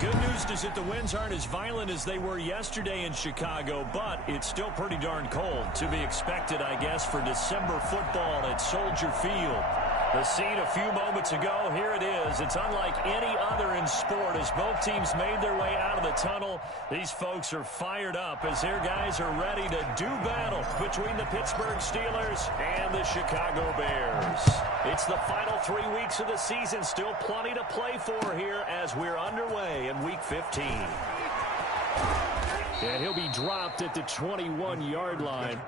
Good news is that the winds aren't as violent as they were yesterday in Chicago, but it's still pretty darn cold. To be expected, I guess, for December football at Soldier Field. The scene a few moments ago, here it is. It's unlike any other in sport as both teams made their way out of the tunnel. These folks are fired up as their guys are ready to do battle between the Pittsburgh Steelers and the Chicago Bears. It's the final 3 weeks of the season. Still plenty to play for here as we're underway in Week 15. And he'll be dropped at the 21-yard line.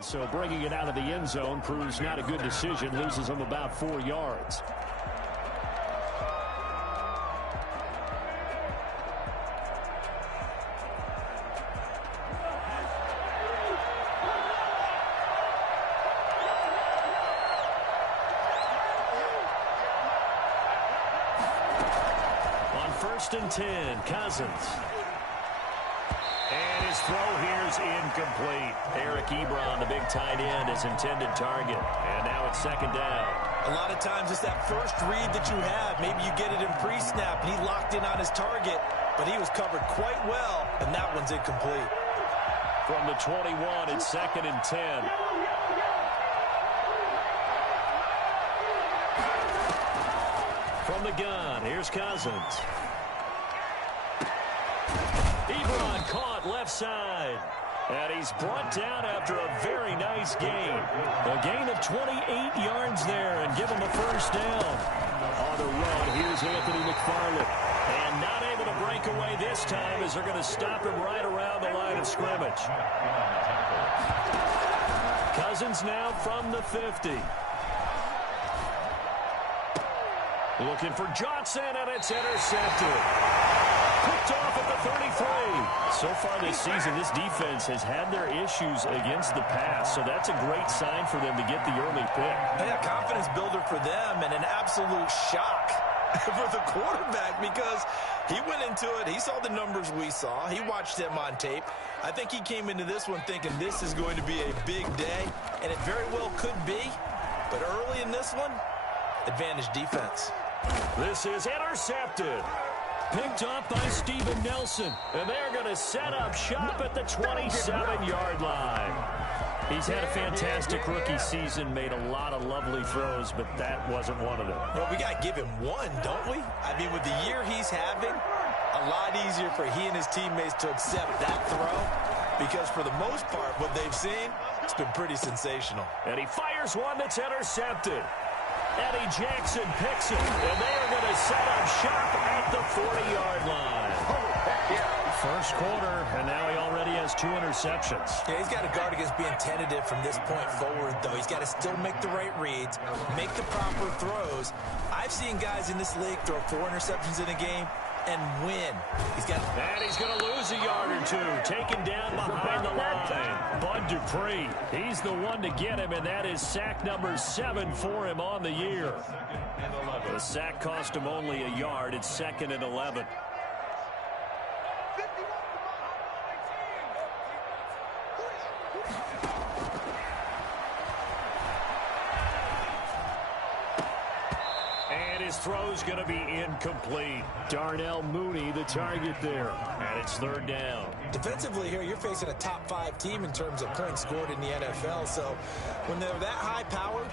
So bringing it out of the end zone proves not a good decision. Loses them about 4 yards. On 1st and 10, Cousins. And his throw here is incomplete. Eric Ebron, the big tight end, his intended target. And now it's 2nd down. A lot of times it's that first read that you have. Maybe you get it in pre-snap, and he locked in on his target, but he was covered quite well, and that one's incomplete. From the 21, it's 2nd and 10. From the gun, here's Cousins. Ebron caught left side. And he's brought down after a very nice gain. A gain of 28 yards there and give him a 1st down. On the run, here's Anthony McFarland. And not able to break away this time as they're going to stop him right around the line of scrimmage. Cousins now from the 50. Looking for Johnson, and it's intercepted. Picked off at the 33. So far this season, this defense has had their issues against the pass, so that's a great sign for them to get the early pick. Yeah, confidence builder for them, and an absolute shock for the quarterback because he went into it. He saw the numbers we saw. He watched them on tape. I think he came into this one thinking this is going to be a big day, and it very well could be. But early in this one, advantage defense. This is intercepted. Picked off by Steven Nelson. And they're going to set up shop at the 27-yard line. He's had a fantastic rookie season, made a lot of lovely throws, but that wasn't one of them. Well, we got to give him one, don't we? I mean, with the year he's having, a lot easier for he and his teammates to accept that throw, because for the most part, what they've seen, it's been pretty sensational. And he fires one that's intercepted. Eddie Jackson picks it, and they are going to set up shop at the 40-yard line. First quarter, and now he already has 2 interceptions. Yeah, he's got to guard against being tentative from this point forward, though. He's got to still make the right reads, make the proper throws. I've seen guys in this league throw 4 interceptions in a game and win. And he's going to lose a yard or 2, taken down behind the line. Bud Dupree, he's the one to get him, and that is sack number 7 for him on the year. The sack cost him only a yard. It's 2nd and 11. His throw's going to be incomplete. Darnell Mooney, the target there. And it's 3rd down. Defensively here, you're facing a top 5 team in terms of points scored in the NFL. So when they're that high-powered,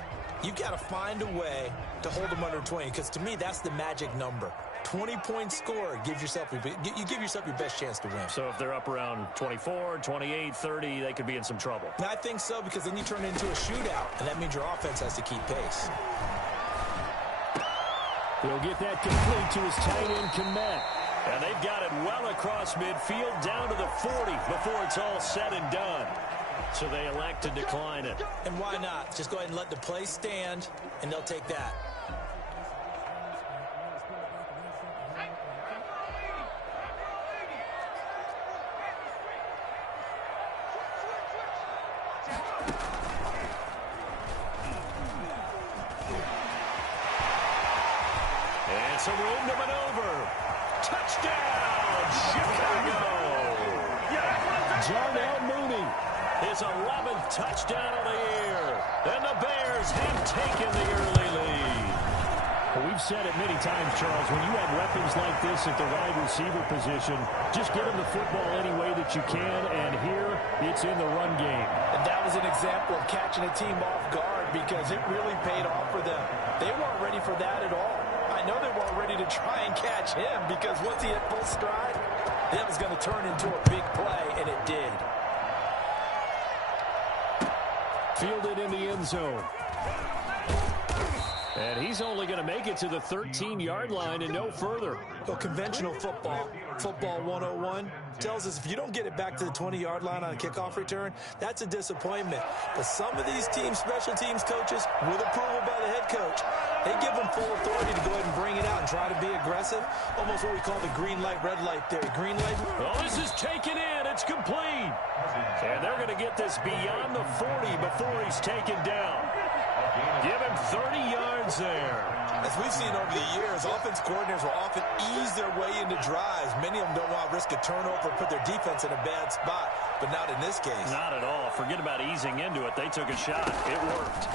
you've got to find a way to hold them under 20. Because to me, that's the magic number. 20 points scored, you give yourself your best chance to win. So if they're up around 24, 28, 30, they could be in some trouble. And I think so, because then you turn it into a shootout, and that means your offense has to keep pace. He'll get that complete to his tight end, Kmet. And they've got it well across midfield down to the 40 before it's all said and done. So they elect to decline it. And why not? Just go ahead and let the play stand, and they'll take that. Some room to maneuver. Touchdown, Chicago. Darnell Mooney, his 11th touchdown of the year. And the Bears have taken the early lead. Well, we've said it many times, Charles, when you have weapons like this at the wide receiver position, just get them the football any way that you can, and here it's in the run game. And that was an example of catching a team off guard, because it really paid off for them. They weren't ready for that at all. I know they weren't ready to try and catch him, because once he hit full stride, that was going to turn into a big play, and it did. Fielded in the end zone. And he's only going to make it to the 13-yard line and no further. Well, conventional football 101, tells us if you don't get it back to the 20-yard line on a kickoff return, that's a disappointment. But some of these teams, special teams coaches, with approval by the head coach, they give them full authority to go ahead and bring it out and try to be aggressive. Almost what we call the green light, red light theory. Green light. Oh, this is taken in. It's complete. And they're going to get this beyond the 40 before he's taken down. Give him 30 yards there. As we've seen over the years, offense coordinators will often ease their way into drives. Many of them don't want to risk a turnover or put their defense in a bad spot, but not in this case. Not at all. Forget about easing into it. They took a shot. It worked.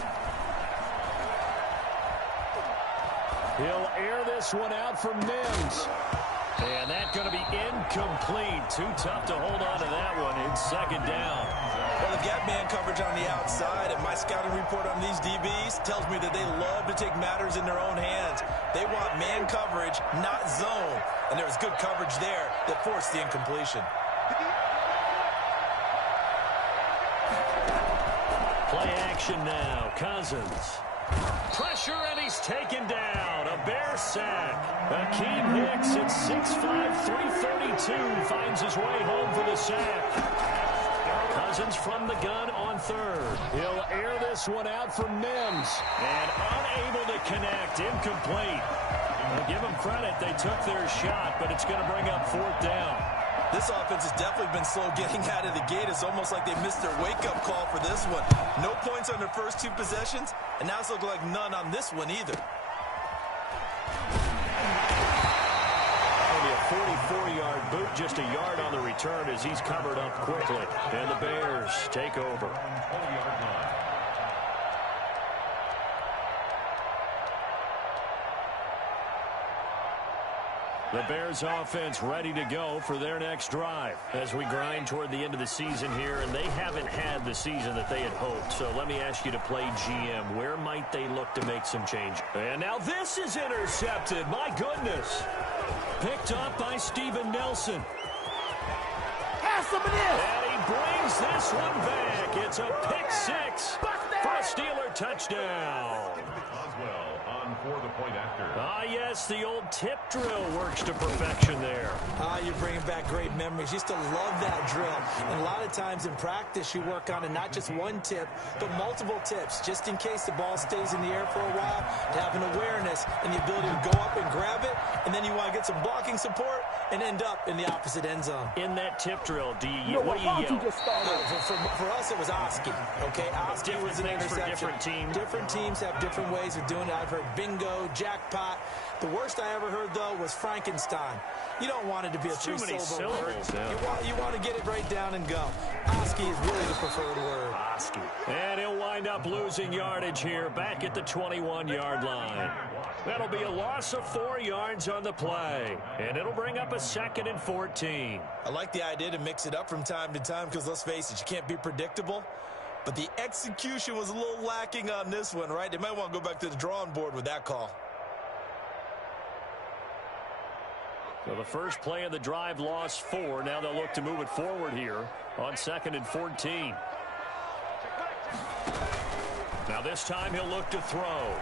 He'll air this one out for Mims. And that's going to be incomplete. Too tough to hold on to that one. It's 2nd down. Well, they've got man coverage on the outside, and my scouting report on these DBs tells me that they love to take matters in their own hands. They want man coverage, not zone. And there was good coverage there that forced the incompletion. Play action now. Cousins. Pressure, and he's taken down. A Bear sack. Akeem Hicks at 6'5", 332 finds his way home for the sack. Cousins from the gun on 3rd. He'll air this one out for Mims. And unable to connect. Incomplete. Well, give them credit. They took their shot, but it's going to bring up 4th down. This offense has definitely been slow getting out of the gate. It's almost like they missed their wake-up call for this one. No points on their first 2 possessions, and now it's looking like none on this one either. Only a 44-yard boot, just a yard on the return as he's covered up quickly. And the Bears take over. The Bears offense ready to go for their next drive as we grind toward the end of the season here, and they haven't had the season that they had hoped. So let me ask you to play GM. Where might they look to make some change? And now this is intercepted. My goodness. Picked up by Steven Nelson. Pass him it is. And he brings this one back. It's a pick six for a Steeler touchdown. For the point after. Yes, the old tip drill works to perfection there. You're bringing back great memories. Used to love that drill. And a lot of times in practice, you work on it, not just one tip, but multiple tips, just in case the ball stays in the air for a while, to have an awareness and the ability to go up and grab it, and then you want to get some blocking support and end up in the opposite end zone. In that tip drill, what do you yell? For us, it was Oski. Okay, Oski was an interception. Different teams. Different teams have different ways of doing it. I've heard bingo, jackpot. The worst I ever heard, though, was Frankenstein. You don't want it to be a three-syllable word. Yeah. You want to get it right down and go. Oski is really the preferred word. Oski. And he'll wind up losing yardage here back at the 21-yard line. That'll be a loss of 4 yards on the play. And it'll bring up a 2nd and 14. I like the idea to mix it up from time to time because, let's face it, you can't be predictable. But the execution was a little lacking on this one, right? They might want to go back to the drawing board with that call. So the first play of the drive lost 4. Now they'll look to move it forward here on 2nd and 14. Now this time he'll look to throw.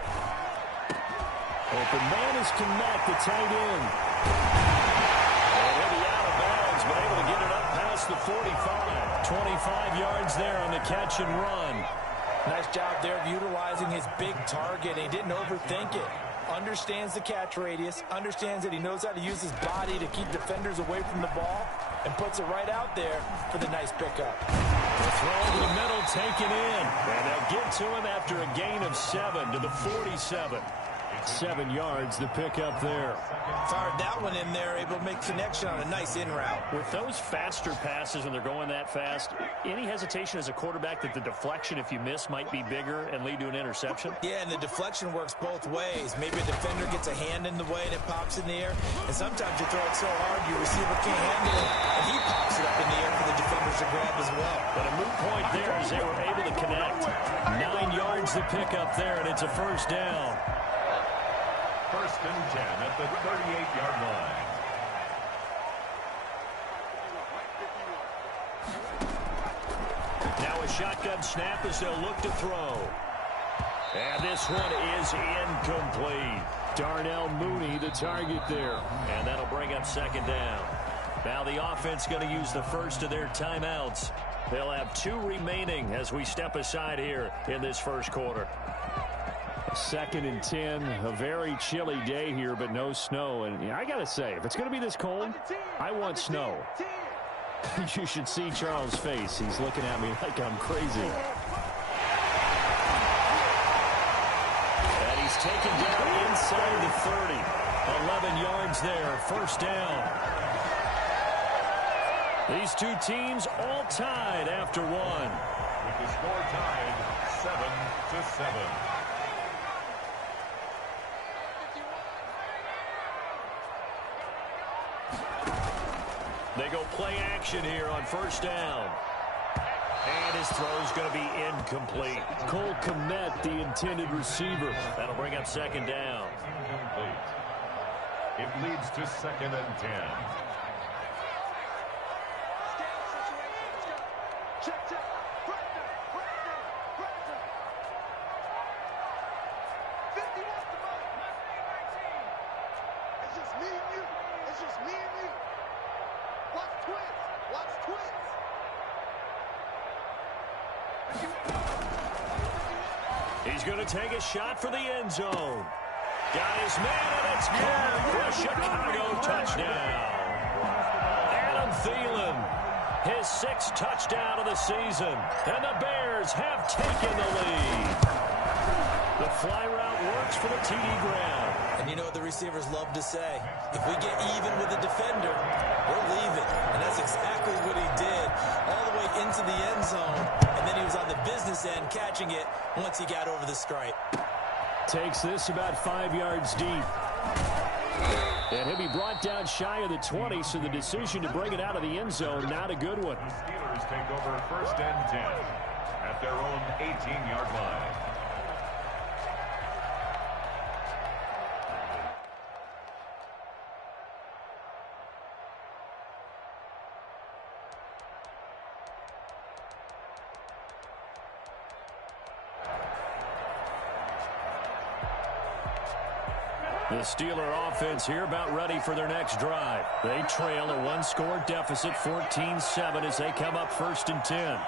Open man is Kmet, the tight end. And he'll be out of bounds, but able to get it up past the 45. 25 yards there on the catch and run. Nice job there of utilizing his big target. He didn't overthink it. Understands the catch radius, understands that he knows how to use his body to keep defenders away from the ball, and puts it right out there for the nice pickup. The throw to the middle taken in. And they'll get to him after a gain of 7 to the 47. 7 yards, the pickup there. Fired that one in there, able to make connection on a nice in route. With those faster passes when they're going that fast, any hesitation as a quarterback that the deflection, if you miss, might be bigger and lead to an interception? Yeah, and the deflection works both ways. Maybe a defender gets a hand in the way and it pops in the air. And sometimes you throw it so hard your receiver can't handle it, and he pops it up in the air for the defenders to grab as well. But a moot point there as they were able to connect. 9 yards the pickup there, and it's a first down. 1st and 10 at the 38-yard line. Now a shotgun snap as they'll look to throw. And this one is incomplete. Darnell Mooney, the target there. And that'll bring up 2nd down. Now the offense going to use the first of their timeouts. They'll have 2 remaining as we step aside here in this first quarter. 2nd and 10, a very chilly day here, but no snow. And I got to say, if it's going to be this cold, I want snow. You should see Charles' face. He's looking at me like I'm crazy. And he's taken down inside the 30. 11 yards there, first down. These 2 teams all tied after 1. With the score tied 7-7. They go play action here on first down. And his throw's going to be incomplete. Cole Kmet, the intended receiver. That'll bring up 2nd down. Incomplete. It leads to 2nd and 10. He's going to take a shot for the end zone. Got his man, and it's caught for a Chicago touchdown. Adam Thielen, his 6th touchdown of the season, and the Bears have taken the lead. The fly route works for the TD ground. And you know what the receivers love to say? If we get even with the defender, we're leaving. And that's exactly what he did, all the way into the end zone. And then he was on the business end catching it once he got over the stripe. Takes this about 5 yards deep. And he'll be brought down shy of the 20, so the decision to bring it out of the end zone, not a good one. The Steelers take over 1st and 10 at their own 18-yard line. The Steeler offense here about ready for their next drive. They trail a one-score deficit, 14-7, as they come up 1st and 10.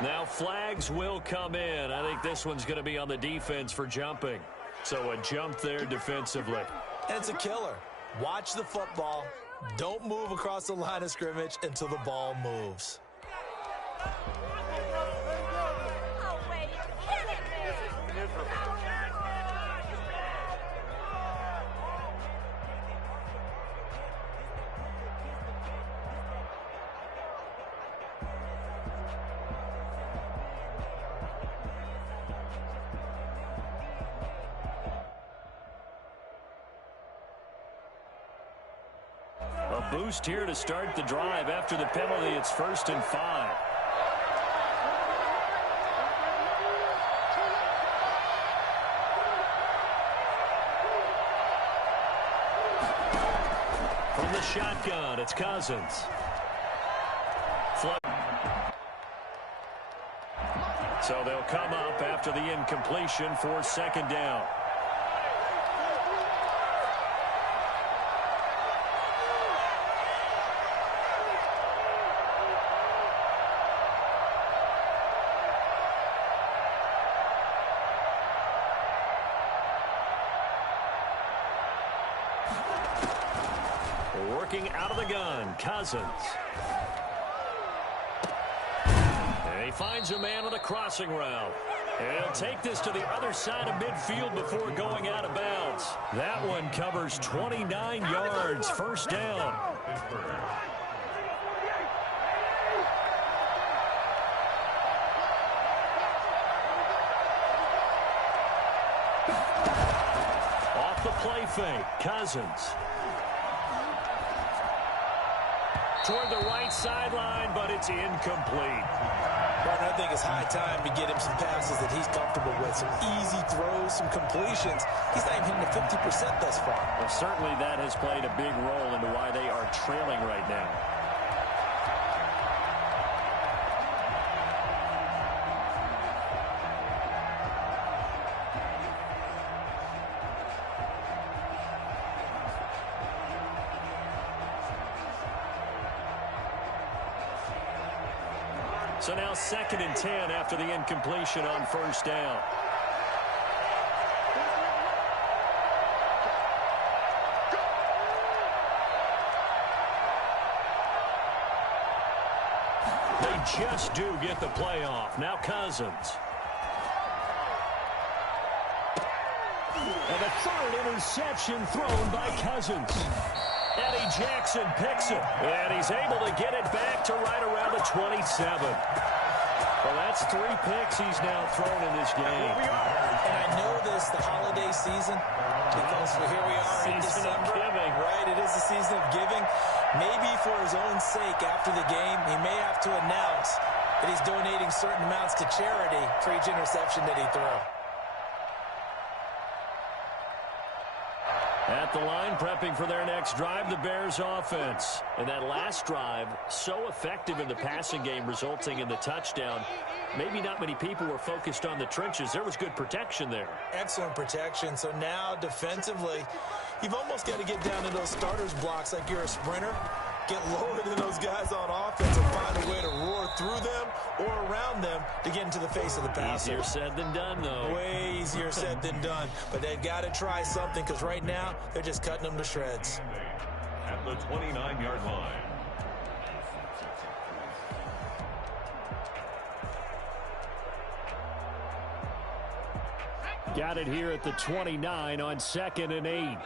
Now flags will come in. I think this one's going to be on the defense for jumping. So a jump there defensively. And it's a killer. Watch the football. Don't move across the line of scrimmage until the ball moves. A boost here to start the drive. After the penalty, it's 1st and 5. From the shotgun, it's Cousins. So they'll come up after the incompletion for 2nd down. Working out of the gun, Cousins. And he finds a man on the crossing route. And he'll take this to the other side of midfield before going out of bounds. That one covers 29 yards, 1st down. Off the play fake, Cousins. Toward the right sideline, but it's incomplete. But I think it's high time to get him some passes that he's comfortable with. Some easy throws, some completions. He's not even hitting the 50% thus far. Well, certainly that has played a big role into why they are trailing right now. So now 2nd and 10 after the incompletion on 1st down. They just do get the play off. Now Cousins. And a 3rd interception thrown by Cousins. Eddie Jackson picks it, and he's able to get it back to right around the 27. Well, that's 3 picks he's now thrown in this game. And I know this, the holiday season, because here we are in December. Giving. Right, it is the season of giving. Maybe for his own sake after the game, he may have to announce that he's donating certain amounts to charity for each interception that he threw. At the line, prepping for their next drive, the Bears offense. And that last drive, so effective in the passing game, resulting in the touchdown. Maybe not many people were focused on the trenches. There was good protection there. Excellent protection. So now, defensively, you've almost got to get down to those starters blocks like you're a sprinter. Get lower than those guys on offense and find a way to roar through them or around them to get into the face of the passer. Easier said than done, though. Way easier said than done. But they've got to try something because right now they're just cutting them to shreds. At the 29-yard line. Got it here at the 29 on 2nd and 8.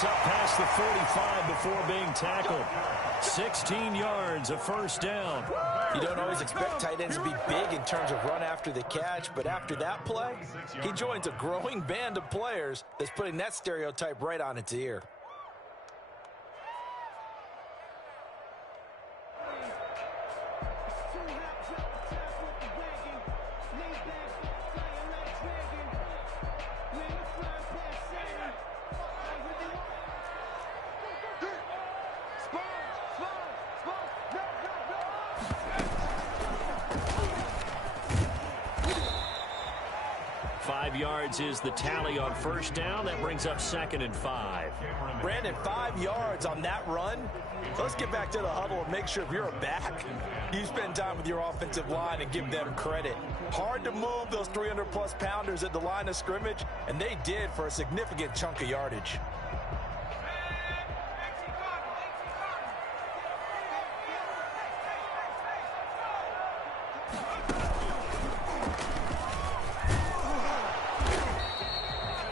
gets up past the 45 before being tackled. 16 yards, a first down. You don't always expect tight ends to be big in terms of run after the catch, but after that play, he joins a growing band of players that's putting that stereotype right on its ear. Yards is the tally on first down. That brings up 2nd and 5. Brandon, 5 yards on that run. Let's get back to the huddle and make sure if you're a back, you spend time with your offensive line and give them credit. Hard to move those 300-plus pounders at the line of scrimmage, and they did for a significant chunk of yardage.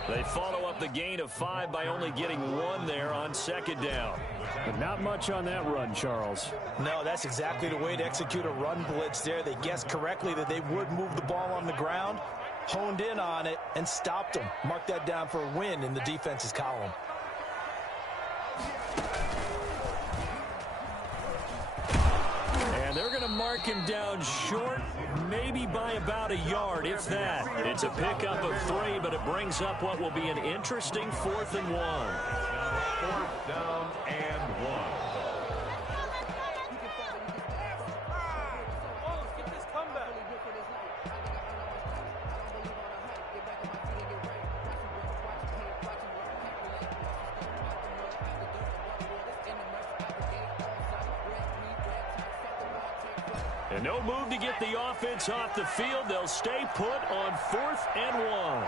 They follow up the gain of 5 by only getting 1 there on 2nd down. But not much on that run, Charles. No, that's exactly the way to execute a run blitz there. They guessed correctly that they would move the ball on the ground, honed in on it, and stopped them. Mark that down for a win in the defense's column. And they're going to mark him down short, maybe by about a yard, if that. It's a pickup of 3, but it brings up what will be an interesting 4th and 1. 4th down and 1. And no move to get the offense off the field. They'll stay put on 4th and 1.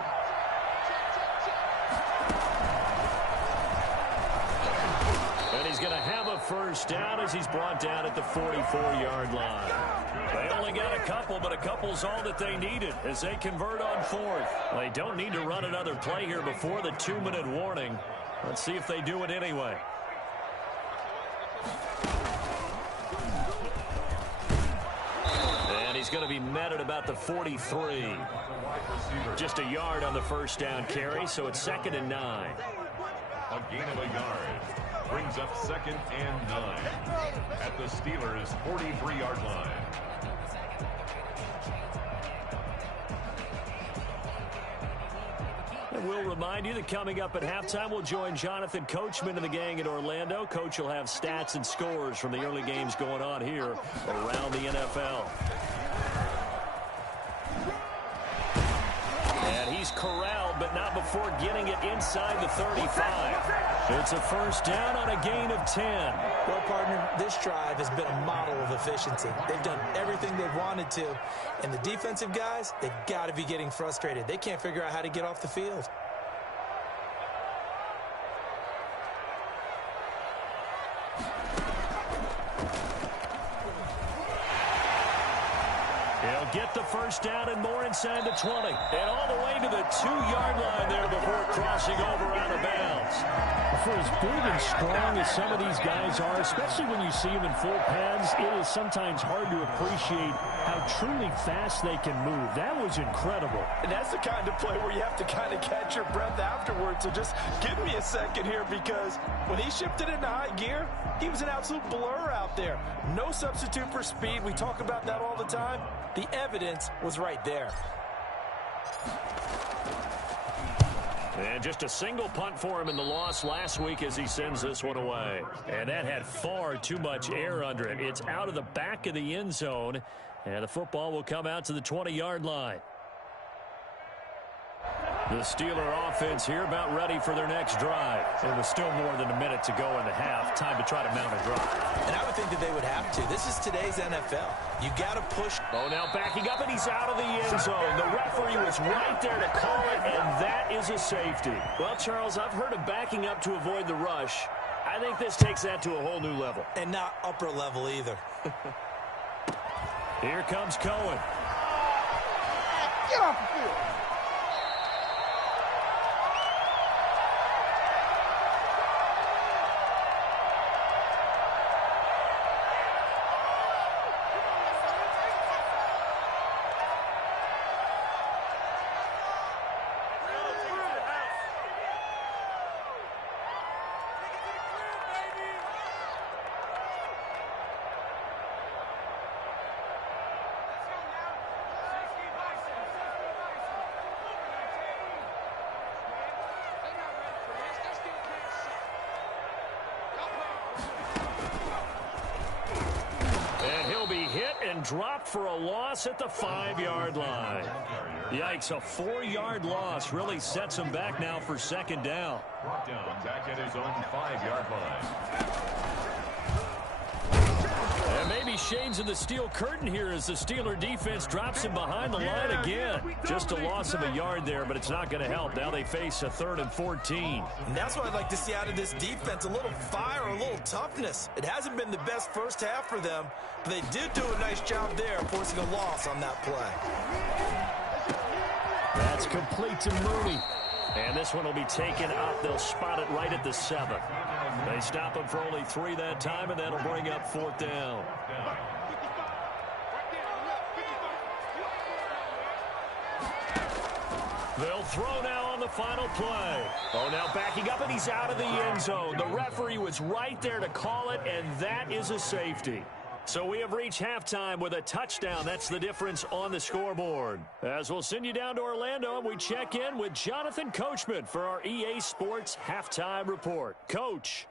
And he's going to have a first down as he's brought down at the 44-yard line. They only got a couple, but a couple's all that they needed as they convert on 4th. Well, they don't need to run another play here before the 2-minute warning. Let's see if they do it anyway. He's going to be met at about the 43. Just a yard on the first down carry, so it's 2nd and 9. A gain of a yard brings up 2nd and 9 at the Steelers' 43-yard line. And we'll remind you that coming up at halftime, we'll join Jonathan Coachman and the gang in Orlando. Coach will have stats and scores from the early games going on here around the NFL. And he's corralled, but not before getting it inside the 35. It's a first down on a gain of 10. Well, partner, this drive has been a model of efficiency. They've done everything they've wanted to. And the defensive guys, they've got to be getting frustrated. They can't figure out how to get off the field. He'll get the first down and more inside the 20. And all the way to the 2-yard line there before crossing over out of bounds. For as big and strong as some of these guys are, especially when you see them in full pads, it is sometimes hard to appreciate how truly fast they can move. That was incredible. And that's the kind of play where you have to kind of catch your breath afterwards. So just give me a second here, because when he shifted into high gear, he was an absolute blur out there. No substitute for speed. We talk about that all the time. The evidence was right there. And just a single punt for him in the loss last week as he sends this one away. And that had far too much air under it. It's out of the back of the end zone, and the football will come out to the 20-yard line. The Steeler offense here about ready for their next drive. And with still more than a minute to go in the half, time to try to mount a drive. And I would think that they would have to. This is today's NFL. You got to push. Oh, now backing up, and he's out of the end zone. The referee was right there to call it, and that is a safety. Well, Charles, I've heard of backing up to avoid the rush. I think this takes that to a whole new level. And not upper level either. Here comes Cohen. Get off the field. and dropped for a loss at the 5-yard line. Yikes, a 4-yard loss really sets him back now for second down. Brought down back at his own 5-yard line. And maybe shades of the steel curtain here as the Steeler defense drops him behind the line again. Just a loss of a yard there, but it's not going to help. Now they face a 3rd and 14. And that's what I'd like to see out of this defense, a little fire, a little toughness. It hasn't been the best first half for them, but they did do a nice job there, forcing a loss on that play. That's complete to Mooney. And this one will be taken up. They'll spot it right at the 7. They stop him for only 3 that time, and that'll bring up 4th down. They'll throw now on the final play. Oh, now backing up, and he's out of the end zone. The referee was right there to call it, and that is a safety. So we have reached halftime with a touchdown. That's the difference on the scoreboard. As we'll send you down to Orlando, and we check in with Jonathan Coachman for our EA Sports Halftime Report. Coach.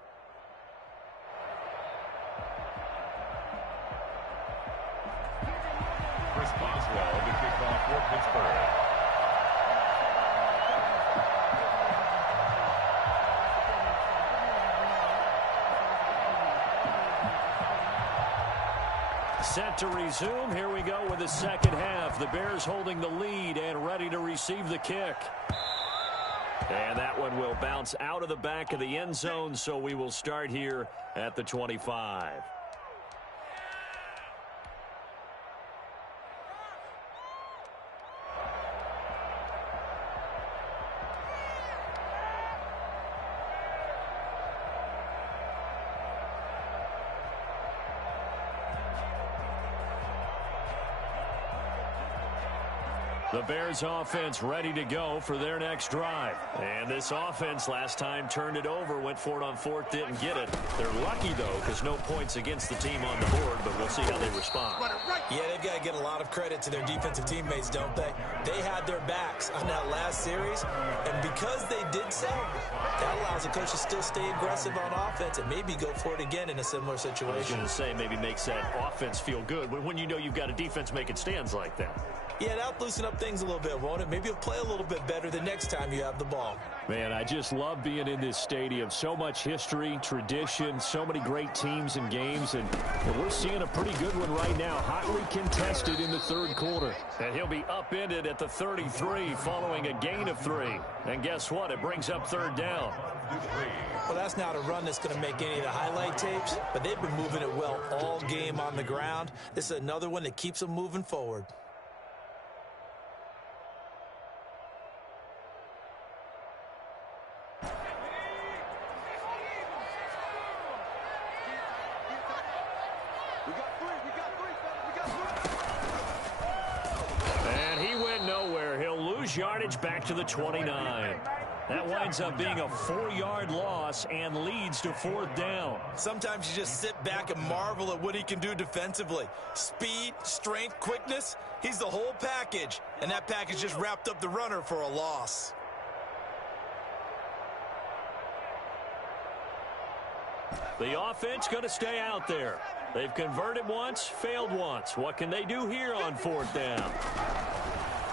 Chris Boswell to kick off for Pittsburgh. Set to resume. Here we go with the second half. The Bears holding the lead and ready to receive the kick. And that one will bounce out of the back of the end zone, so we will start here at the 25. The Bears offense ready to go for their next drive. And this offense last time turned it over, went for it on 4th, didn't get it. They're lucky, though, because no points against the team on the board, but we'll see how they respond. Yeah, they've got to get a lot of credit to their defensive teammates, don't they? They had their backs on that last series, and because they did so, that allows the coach to still stay aggressive on offense and maybe go for it again in a similar situation. I was going to say, maybe makes that offense feel good when you know you've got a defense making stands like that. Yeah, that'll loosen up things a little bit, won't it? Maybe you'll play a little bit better the next time you have the ball. Man, I just love being in this stadium. So much history, tradition, so many great teams and games, and we're seeing a pretty good one right now, hotly contested in the 3rd quarter. And he'll be upended at the 33 following a gain of 3. And guess what? It brings up 3rd down. Well, that's not a run that's going to make any of the highlight tapes, but they've been moving it well all game on the ground. This is another one that keeps them moving forward. And he went nowhere. He'll lose yardage back to the 29. That winds up being a 4-yard loss and leads to 4th down. Sometimes you just sit back and marvel at what he can do defensively. Speed, strength, quickness, he's the whole package. And that package just wrapped up the runner for a loss. The offense going to stay out there. They've converted once, failed once. What can they do here on 4th down?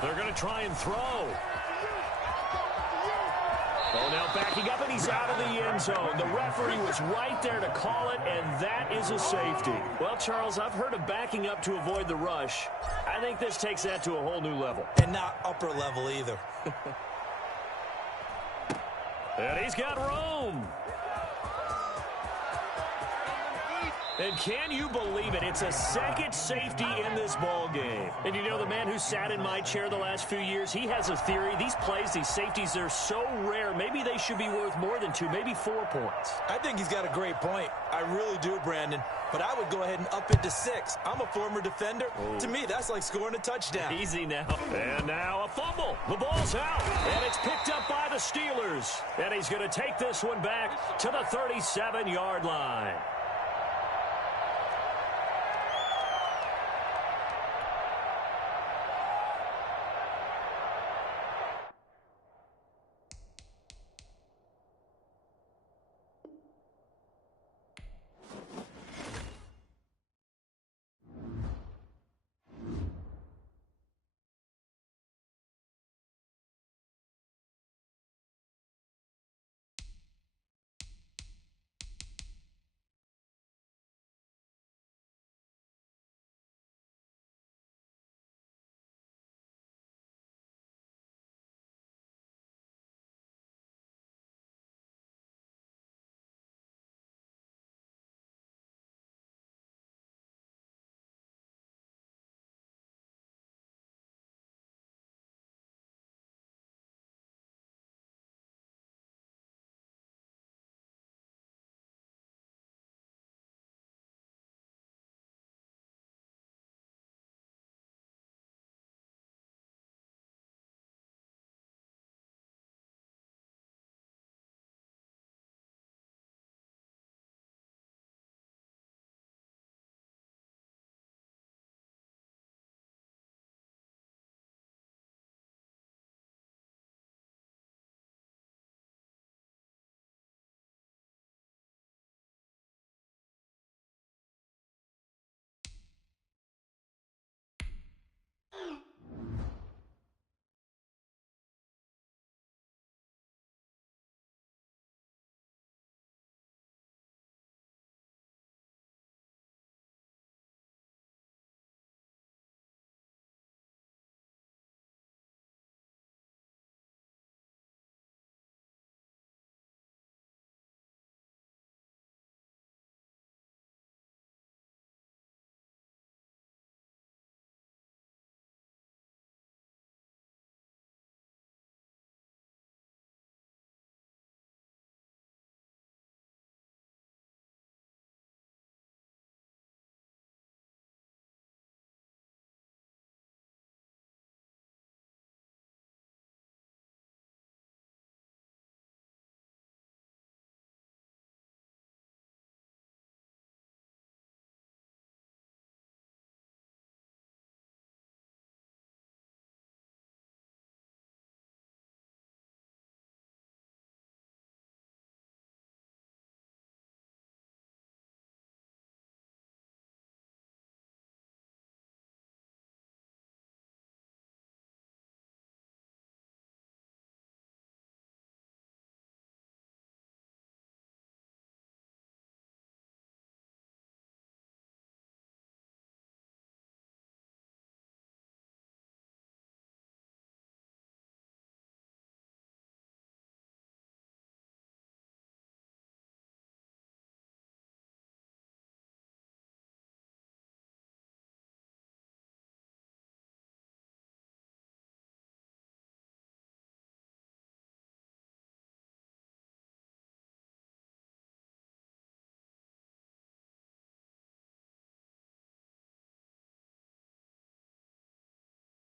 They're going to try and throw. Oh, now backing up, and he's out of the end zone. The referee was right there to call it, and that is a safety. Well, Charles, I've heard of backing up to avoid the rush. I think this takes that to a whole new level. And not upper level either. And he's got room. And can you believe it? It's a second safety in this ball game. And you know, the man who sat in my chair the last few years, he has a theory. These plays, these safeties, they're so rare. Maybe they should be worth more than 2, maybe 4 points. I think he's got a great point. I really do, Brandon. But I would go ahead and up it to 6. I'm a former defender. Oh. To me, that's like scoring a touchdown. Easy now. And now a fumble. The ball's out. And it's picked up by the Steelers. And he's going to take this one back to the 37-yard line.